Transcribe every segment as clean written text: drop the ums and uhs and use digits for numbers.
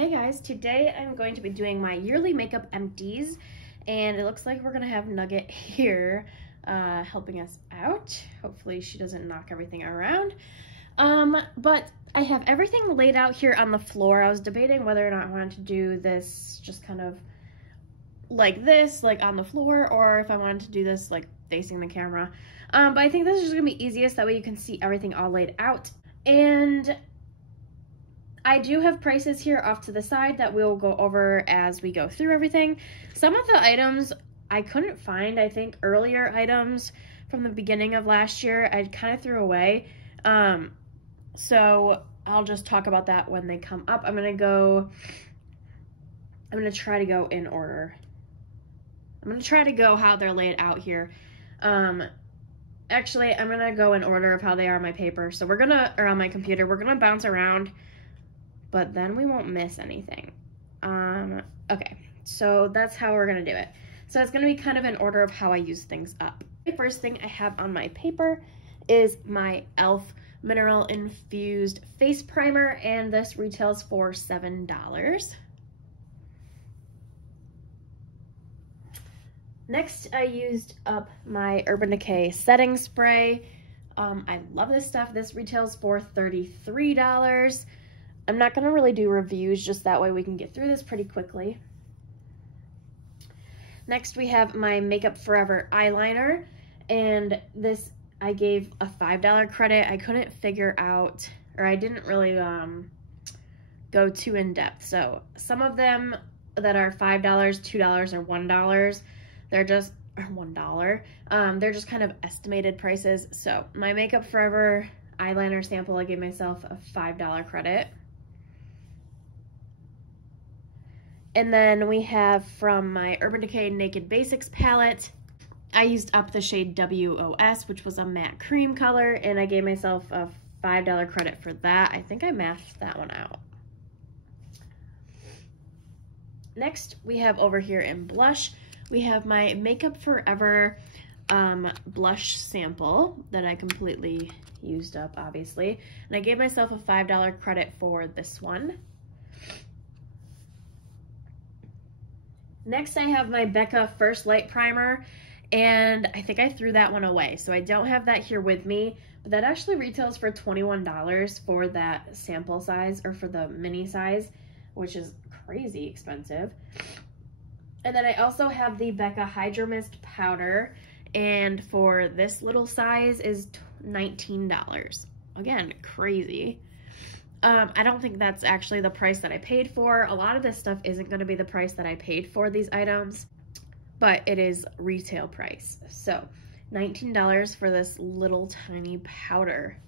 Hey guys, today I'm going to be doing my yearly makeup empties, and it looks like we're gonna have Nugget here helping us out. Hopefully she doesn't knock everything around. But I have everything laid out here on the floor. I was debating whether or not I wanted to do this just kind of like this, like on the floor, or if I wanted to do this like facing the camera. But I think this is just gonna be easiest, that way you can see everything all laid out. And I do have prices here off to the side that we'll go over as we go through everything. Some of the items I couldn't find. I think earlier items from the beginning of last year I kind of threw away. So I'll just talk about that when they come up. I'm gonna try to go in order. I'm gonna try to go how they're laid out here. Actually, I'm gonna go in order of how they are on my paper. So or on my computer, we're gonna bounce around, but then we won't miss anything. Okay, so that's how we're gonna do it. So it's gonna be kind of in order of how I use things up. The first thing I have on my paper is my e.l.f. Mineral Infused Face Primer, and this retails for $7. Next, I used up my Urban Decay Setting Spray. I love this stuff. This retails for $33. I'm not gonna really do reviews, just that way we can get through this pretty quickly. Next, we have my Makeup Forever eyeliner, and this I gave a $5 credit. I couldn't figure out, or I didn't really go too in depth. So some of them that are $5, $2, or $1, they're just $1. They're just kind of estimated prices. So my Makeup Forever eyeliner sample, I gave myself a $5 credit. And then we have from my Urban Decay Naked Basics palette, I used up the shade WOS, which was a matte cream color, and I gave myself a $5 credit for that. I think I mathed that one out. Next, we have over here in blush, we have my Makeup Forever blush sample that I completely used up, obviously. And I gave myself a $5 credit for this one. Next, I have my Becca First Light Primer, and I think I threw that one away, so I don't have that here with me, but that actually retails for $21 for that sample size, or for the mini size, which is crazy expensive. And then I also have the Becca Hydro Mist Powder, and for this little size is $19. Again, crazy. I don't think that's actually the price that I paid for. A lot of this stuff isn't going to be the price that I paid for these items, but it is retail price. So $19 for this little tiny powder.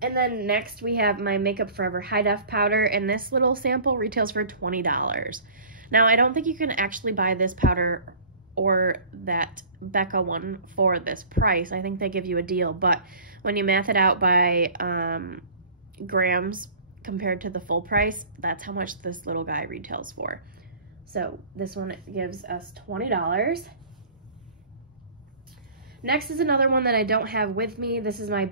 And then next we have my Makeup Forever High Def powder, and this little sample retails for $20. Now I don't think you can actually buy this powder or that Becca one for this price. I think they give you a deal, but when you math it out by grams compared to the full price, that's how much this little guy retails for. So this one gives us $20. Next is another one that I don't have with me. This is my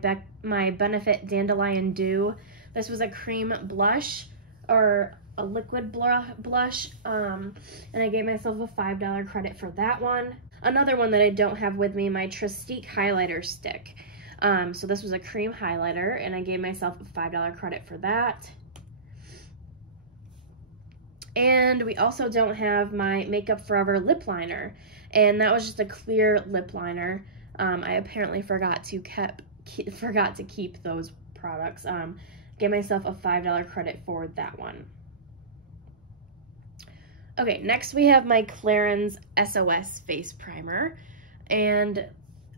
Benefit Dandelion Dew. This was a cream blush, or a liquid blush, and I gave myself a $5 credit for that one. Another one that I don't have with me, my Tristique highlighter stick. So this was a cream highlighter, and I gave myself a $5 credit for that. And we also don't have my Makeup Forever lip liner, and that was just a clear lip liner. I apparently forgot to keep those products. Gave myself a $5 credit for that one. Okay, next we have my Clarins SOS Face Primer, and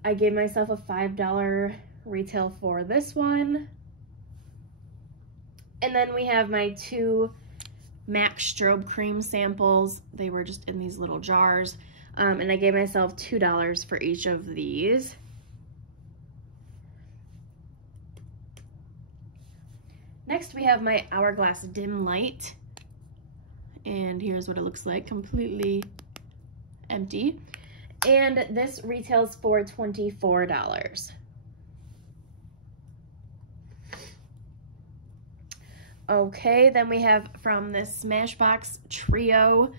I gave myself a $5 retail for this one. And then we have my two MAC Strobe Cream samples. They were just in these little jars, and I gave myself $2 for each of these. Next we have my Hourglass Dim Light, and here's what it looks like, completely empty. And this retails for $24. Okay, then we have from this Smashbox trio,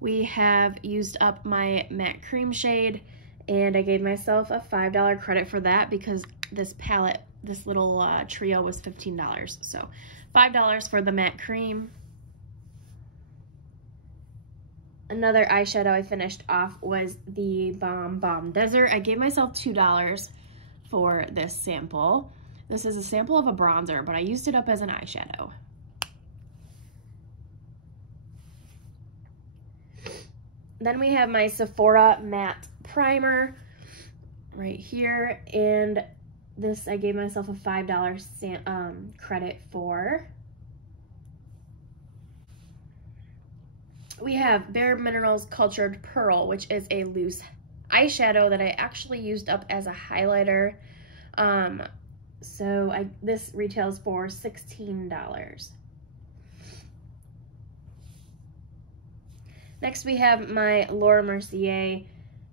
we have used up my matte cream shade, and I gave myself a $5 credit for that because this palette, this little trio was $15. So $5 for the matte cream. Another eyeshadow I finished off was the Bomb Bomb Desert. I gave myself $2 for this sample. This is a sample of a bronzer, but I used it up as an eyeshadow. Then we have my Sephora Matte Primer right here, and this I gave myself a $5 credit for. We have Bare Minerals Cultured Pearl, which is a loose eyeshadow that I actually used up as a highlighter. This retails for $16. Next we have my Laura Mercier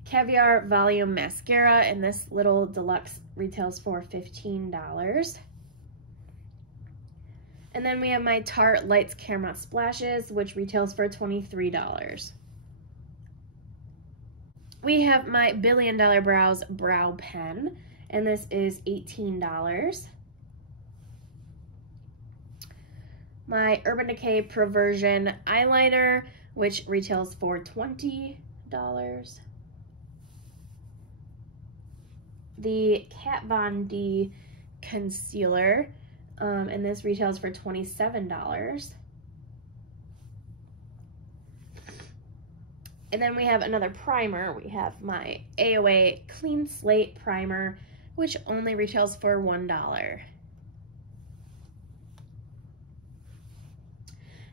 Caviar Volume Mascara, and this little deluxe retails for $15. And then we have my Tarte Lights Camera Splashes, which retails for $23. We have my Billion Dollar Brows Brow Pen, and this is $18. My Urban Decay Perversion Eyeliner, which retails for $20. The Kat Von D Concealer, and this retails for $27. And then we have another primer. We have my AOA Clean Slate Primer, which only retails for $1.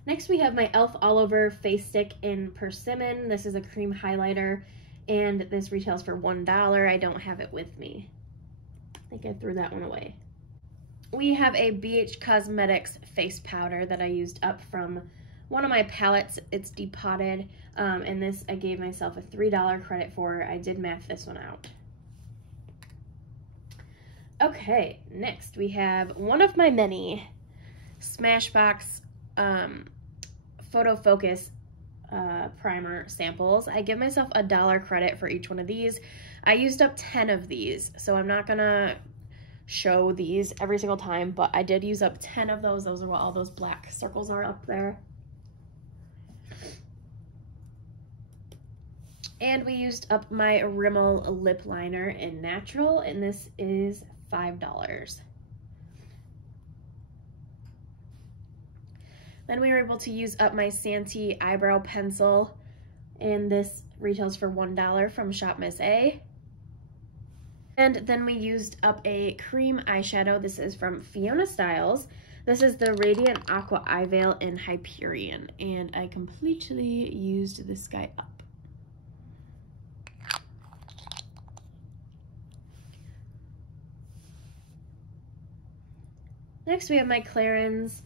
Next we have my e.l.f. All Over Face Stick in Persimmon. This is a cream highlighter, and this retails for $1. I don't have it with me. I think I threw that one away. We have a BH Cosmetics face powder that I used up from one of my palettes. It's depotted, and this I gave myself a $3 credit for. I did math this one out. Okay, next we have one of my many Smashbox Photo Focus primer samples. I give myself a $1 credit for each one of these. I used up 10 of these, so I'm not gonna show these every single time, but I did use up 10 of those. Those are what all those black circles are up there. And we used up my Rimmel lip liner in Natural, and this is $5. Then we were able to use up my Santee eyebrow pencil, and this retails for $1 from Shop Miss A. And then we used up a cream eyeshadow. This is from Fiona Styles. This is the Radiant Aqua Eye Veil in Hyperion, and I completely used this guy up. Next we have my Clarins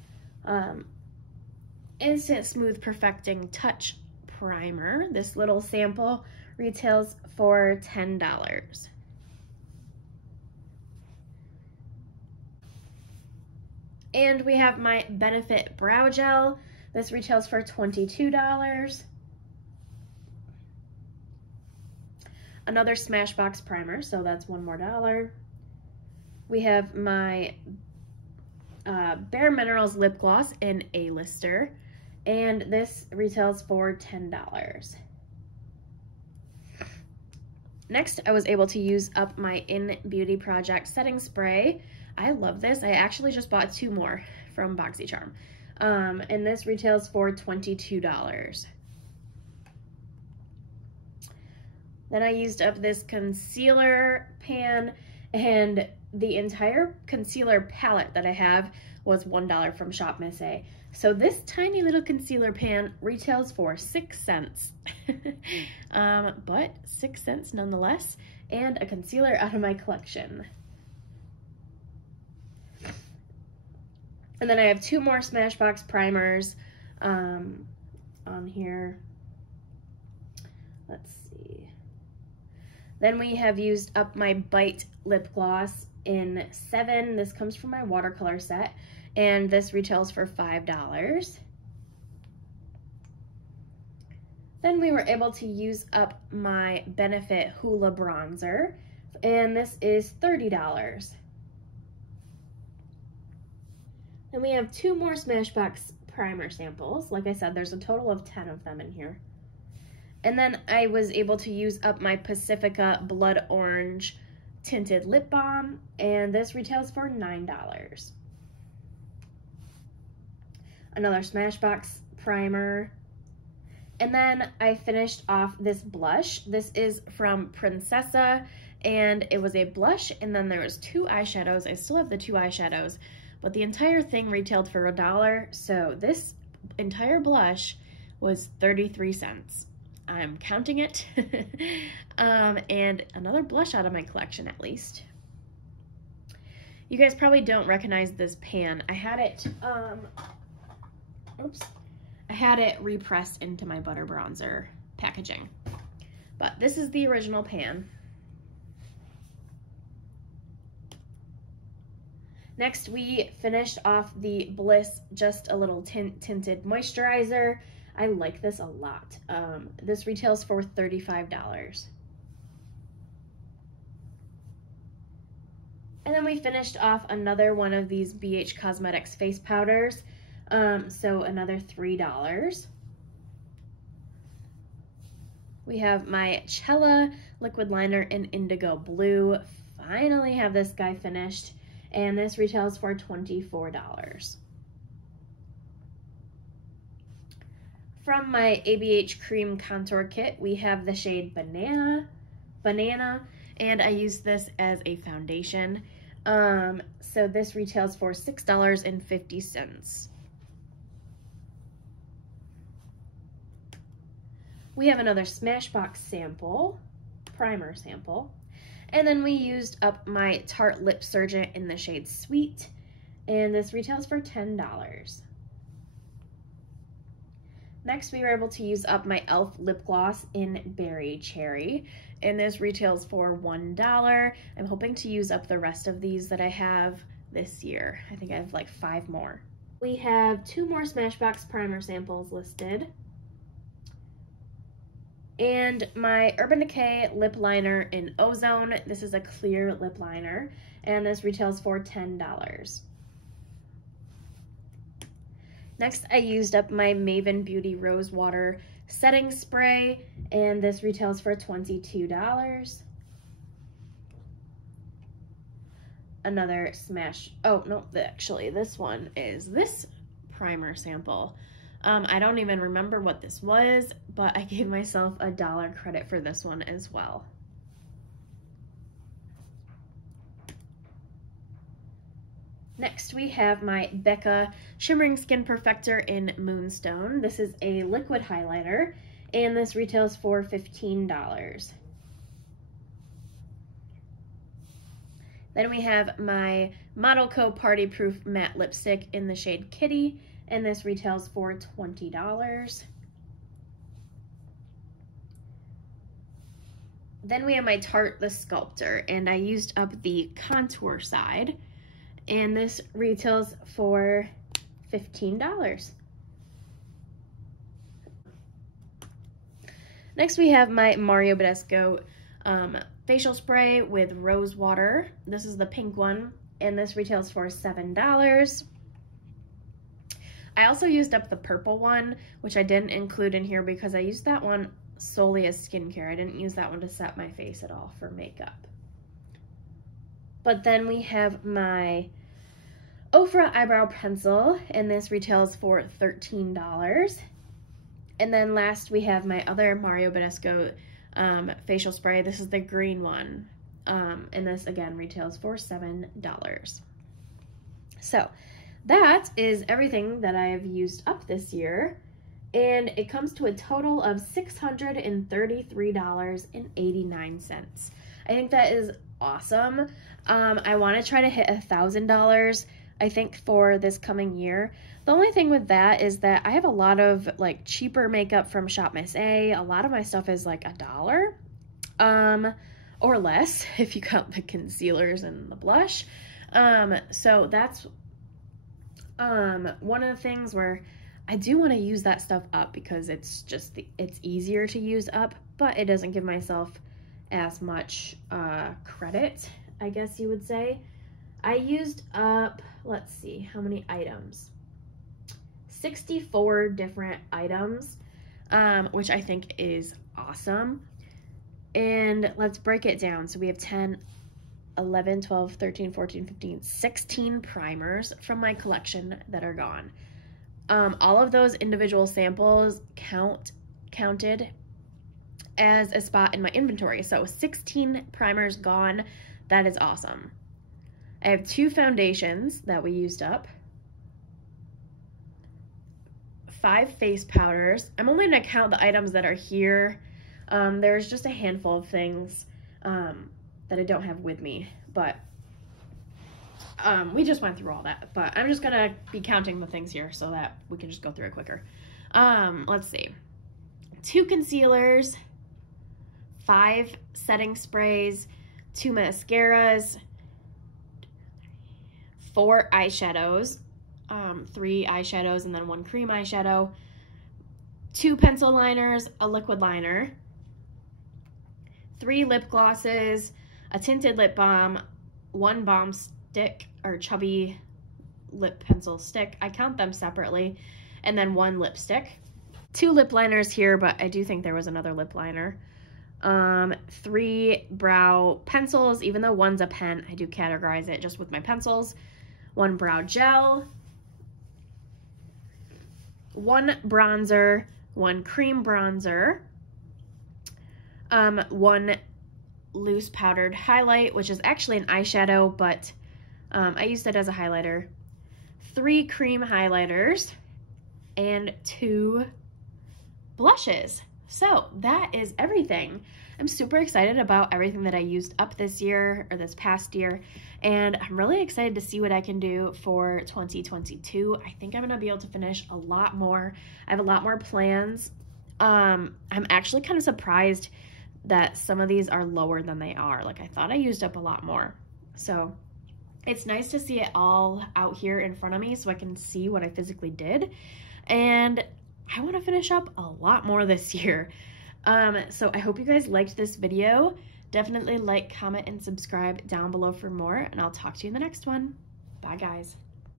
Instant Smooth Perfecting Touch Primer. This little sample retails for $10. And we have my Benefit Brow Gel. This retails for $22. Another Smashbox primer, so that's one more dollar. We have my Bare Minerals Lip Gloss in A-Lister, and this retails for $10. Next, I was able to use up my In Beauty Project Setting Spray. I love this. I actually just bought 2 more from BoxyCharm, and this retails for $22. Then I used up this concealer pan, and the entire concealer palette that I have was $1 from Shop Miss A. So this tiny little concealer pan retails for 6 cents, but 6 cents nonetheless, and a concealer out of my collection. And then I have 2 more Smashbox primers on here. Let's see. Then we have used up my Bite lip gloss, in 7. This comes from my watercolor set, and this retails for $5. Then we were able to use up my Benefit Hoola bronzer, and this is $30. Then we have 2 more Smashbox primer samples. Like I said, there's a total of 10 of them in here. And then I was able to use up my Pacifica Blood Orange tinted lip balm, and this retails for $9. Another Smashbox primer. And then I finished off this blush. This is from Princessa, and it was a blush, and then there was 2 eyeshadows. I still have the 2 eyeshadows, but the entire thing retailed for $1, so this entire blush was 33 cents. I'm counting it. And another blush out of my collection, at least. You guys probably don't recognize this pan. I had it, I had it repressed into my butter bronzer packaging. But this is the original pan. Next, we finished off the Bliss Just a Little Tinted Moisturizer. I like this a lot. This retails for $35. And then we finished off another one of these BH Cosmetics face powders. So another $3. We have my Cella liquid liner in indigo blue. Finally have this guy finished, and this retails for $24. From my ABH Cream Contour Kit, we have the shade Banana, and I use this as a foundation. So this retails for $6.50. We have another Smashbox sample, primer sample, and then we used up my Tarte Lip Surgeon in the shade Sweet, and this retails for $10. Next, we were able to use up my e.l.f. lip gloss in Berry Cherry, and this retails for $1. I'm hoping to use up the rest of these that I have this year. I think I have like 5 more. We have 2 more Smashbox primer samples listed. And my Urban Decay lip liner in Ozone. This is a clear lip liner, and this retails for $10. Next, I used up my Maven Beauty Rose Water setting spray, and this retails for $22. Another actually this one is this primer sample. I don't even remember what this was, but I gave myself $1 credit for this one as well. Next, we have my Becca Shimmering Skin Perfector in Moonstone. This is a liquid highlighter, and this retails for $15. Then we have my Model Co. Party Proof Matte Lipstick in the shade Kitty, and this retails for $20. Then we have my Tarte The Sculptor, and I used up the contour side, and this retails for $15. Next, we have my Mario Badescu facial spray with rose water. This is the pink one, and this retails for $7. I also used up the purple one, which I didn't include in here because I used that one solely as skincare. I didn't use that one to set my face at all for makeup. But then we have my Ofra eyebrow pencil, and this retails for $13. And then last we have my other Mario Badescu facial spray. This is the green one, and this again retails for $7. So that is everything that I've used up this year, and it comes to a total of $633.89. I think that is awesome. I want to try to hit $1,000, I think, for this coming year. The only thing with that is that I have a lot of like cheaper makeup from Shop Miss A. A lot of my stuff is like $1. or less if you count the concealers and the blush. So that's one of the things where I do want to use that stuff up because it's just it's easier to use up, but it doesn't give myself as much credit, I guess you would say. I used up, let's see, how many items? 64 different items, which I think is awesome. And let's break it down. So we have 10, 11, 12, 13, 14, 15, 16 primers from my collection that are gone. All of those individual samples counted as a spot in my inventory. So 16 primers gone. That is awesome. I have 2 foundations that we used up. 5 face powders. I'm only going to count the items that are here. There's just a handful of things that I don't have with me, but we just went through all that. But I'm just going to be counting the things here so that we can just go through it quicker. Let's see. 2 concealers, 5 setting sprays, 2 mascaras, 4 eyeshadows, 3 eyeshadows and then 1 cream eyeshadow, 2 pencil liners, a liquid liner, 3 lip glosses, a tinted lip balm, 1 balm stick or chubby lip pencil stick. I count them separately, and then 1 lipstick. 2 lip liners here, but I do think there was another lip liner. 3 brow pencils, even though 1's a pen, I do categorize it just with my pencils. 1 brow gel, 1 bronzer, 1 cream bronzer, 1 loose powdered highlight, which is actually an eyeshadow, but I used it as a highlighter, 3 cream highlighters, and 2 blushes. So that is everything. I'm super excited about everything that I used up this year or this past year, and I'm really excited to see what I can do for 2022. I think I'm gonna be able to finish a lot more. I have a lot more plans. I'm actually kind of surprised that some of these are lower than they are. Like, I thought I used up a lot more. So it's nice to see it all out here in front of me so I can see what I physically did. And I want to finish up a lot more this year. So I hope you guys liked this video. Definitely like, comment, and subscribe down below for more, and I'll talk to you in the next one. Bye, guys.